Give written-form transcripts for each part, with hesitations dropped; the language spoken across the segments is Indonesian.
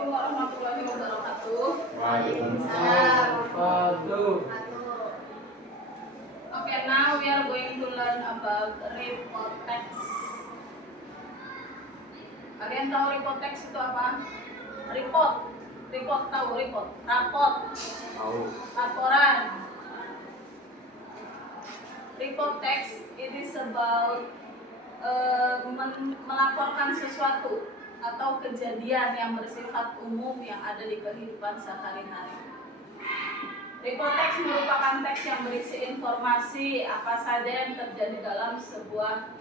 Assalamualaikum warahmatullahi wabarakatuh. Waalaikumsalam. Okay, now we are going to learn about report text. Kalian tahu report text itu apa? Report tahu report, raport, Tahu. laporan. Report text it is about melaporkan sesuatu atau kejadian yang bersifat umum yang ada di kehidupan sehari-hari. Report text merupakan teks yang berisi informasi apa saja yang terjadi dalam sebuah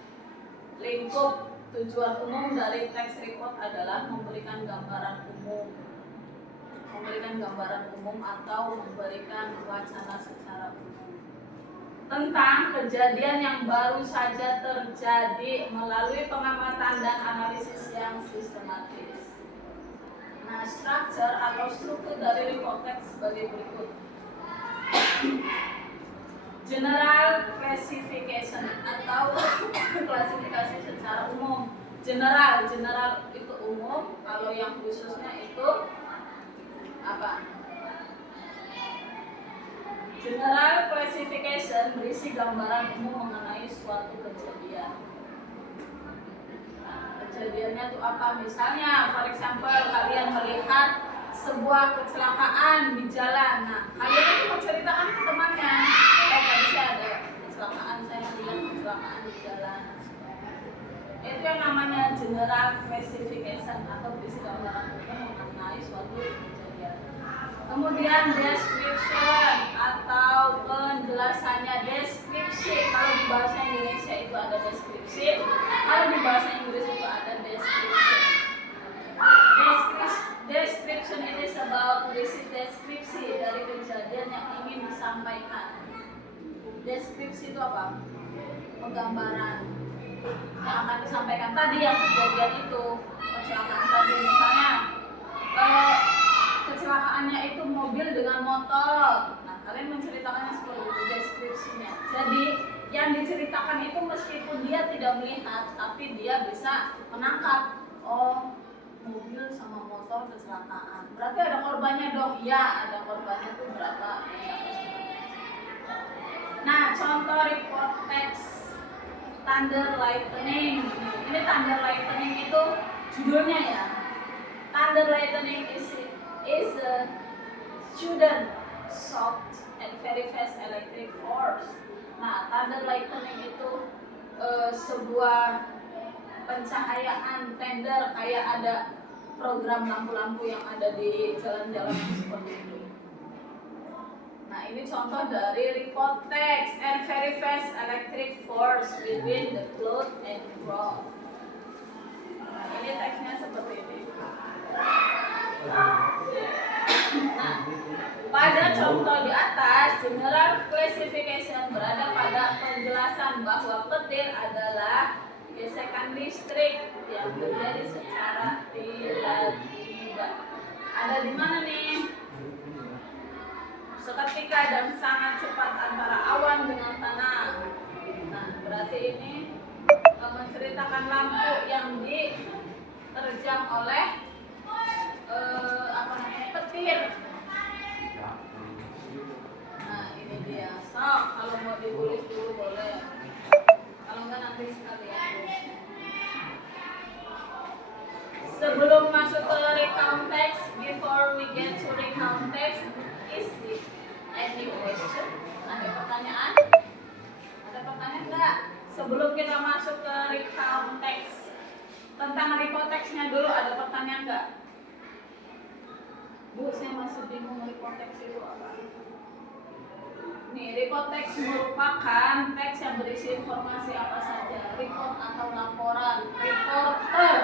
lingkup. Tujuan umum dari teks report adalah memberikan gambaran umum atau memberikan wacana secara umum tentang kejadian yang baru saja terjadi melalui pengamatan dan analisis yang sistematis. Nah, struktur dari report text sebagai berikut. General classification atau klasifikasi secara umum. General itu umum, kalau yang khususnya itu apa? General classification berisi gambaran umum mengenai suatu kejadian. Nah, kejadiannya itu apa? Misalnya, for example, kalian melihat sebuah kecelakaan di jalan. Nah, kalian itu menceritakan ke temannya, tadi saya ada kecelakaan, saya melihat kecelakaan di jalan. Itu yang namanya general classification atau berisi gambaran umum mengenai suatu kejadian. Kemudian description atau penjelasannya. Deskripsi, kalau di bahasa Indonesia itu ada deskripsi, kalau di bahasa Inggris itu ada description. Description ini about berisi deskripsi dari kejadian yang ingin disampaikan. Deskripsi itu apa? Penggambaran yang akan disampaikan tadi yang kejadian itu, kecelakaan tadi misalnya. Kecelakaannya itu mobil dengan motor. Nah, kalian menceritakannya seperti itu deskripsinya. Jadi yang diceritakan itu meskipun dia tidak melihat, tapi dia bisa menangkap. Oh, mobil sama motor kecelakaan. Berarti ada korbannya dong? Iya, ada korbannya tuh berapa? Nah, contoh report text thunder lightning. Ini thunder lightning itu judulnya ya. Thunder lightning is a student shocked and very fast electric force. Nah, thunder lightning itu sebuah pencahayaan tender kayak ada program lampu-lampu yang ada di jalan-jalan seperti itu. Nah, ini contoh dari report text and very fast electric force within the cloud and ground. Nah, ini teksnya seperti ini. Nah, pada contoh di atas, general classification berada pada penjelasan bahwa petir adalah gesekan listrik yang terjadi secara tiba-tiba. Ada di mana nih? Seketika dan sangat cepat antara awan dengan tanah. Nah, berarti ini menceritakan lampu yang diterjang oleh petir. Nah, ini dia. So, kalau mau ditulis dulu boleh. Kalau enggak nanti sekalian. Sebelum masuk ke recount text, before we get to recount text, is it any question? Ada pertanyaan? Ada pertanyaan enggak? Sebelum kita masuk ke recount text, tentang report textnya dulu ada pertanyaan enggak? Bu, saya masih bingung report text itu apa? Nih, report text merupakan teks yang berisi informasi apa saja. Report atau laporan. Reporter.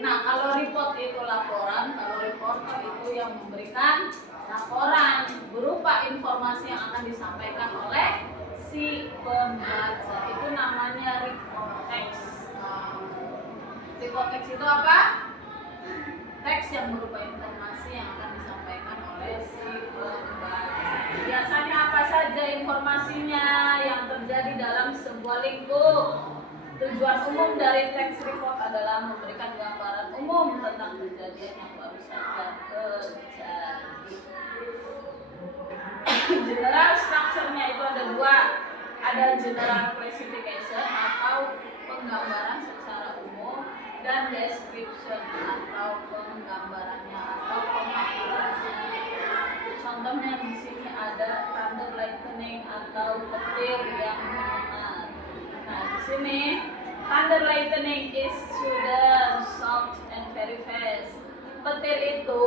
Nah, kalau report itu laporan, kalau reporter itu yang memberikan laporan berupa informasi yang akan disampaikan oleh si pembaca. Itu namanya report text. Report text itu apa? Teks yang berupa informasi yang akan disampaikan oleh si pembaca. Biasanya apa saja informasinya yang terjadi dalam sebuah lingkup? Tujuan umum dari teks report adalah memberikan gambaran umum tentang kejadian yang baru saja General structure-nya itu ada dua. Ada general classification atau penggambaran secara umum, dan description atau penggambarannya atau pemaparannya. Contohnya di sini ada thunder lightning atau petir yang mengenal. Nah, di sini thunder lightning is sudden, soft, and very fast. Petir itu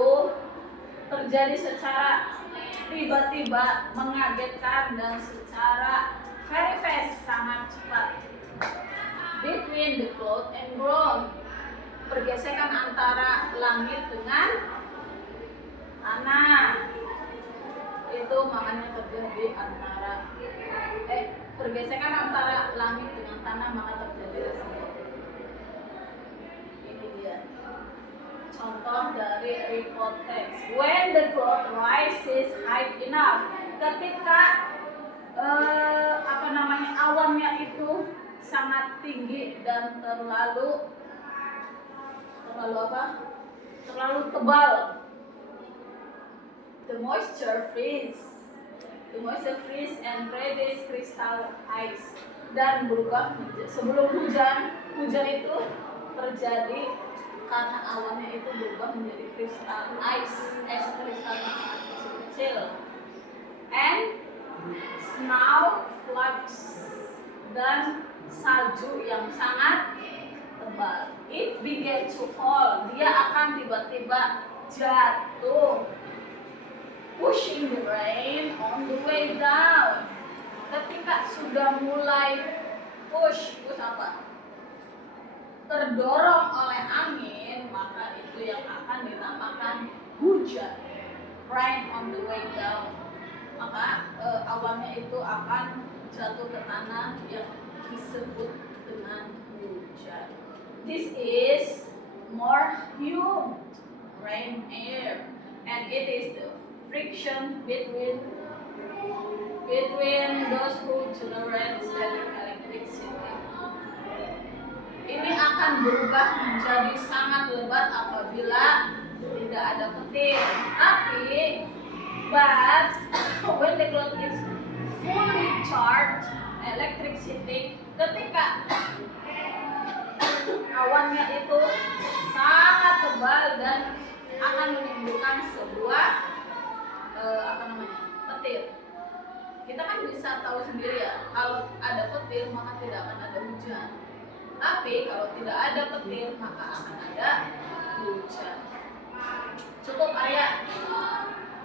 terjadi secara tiba-tiba, mengagetkan, dan secara very fast, sangat cepat. Between the cloud and ground, pergesekan antara langit dengan tanah. Itu makanya terjadi antara pergesekan antara langit dengan tanah, maka terjadi resiko. Ini dia contoh dari report text. When the cloud rises high enough, ketika awannya itu sangat tinggi dan terlalu tebal. The moisture freeze and reddish crystal ice, dan berubah sebelum hujan itu terjadi karena awannya itu berubah menjadi crystal ice, es kristal yang sangat kecil, and snow flakes, dan salju yang sangat tebal. It began to fall, dia akan tiba-tiba jatuh. Pushing the rain on the way down, ketika sudah mulai push apa? Terdorong oleh angin, maka itu yang akan dinamakan hujan. Rain on the way down, maka awannya itu akan jatuh ke tanah yang disebut dengan hujan. This is more humid rain air, and it is the friction between those who generate static electricity. Ini akan berubah menjadi sangat lebat apabila tidak ada petir. Tapi, but when the cloud is fully charged electricity, ketika awannya itu sangat tebal dan akan menimbulkan sebuah petir. Kita kan bisa tahu sendiri ya, kalau ada petir maka tidak akan ada hujan. Tapi kalau tidak ada petir maka akan ada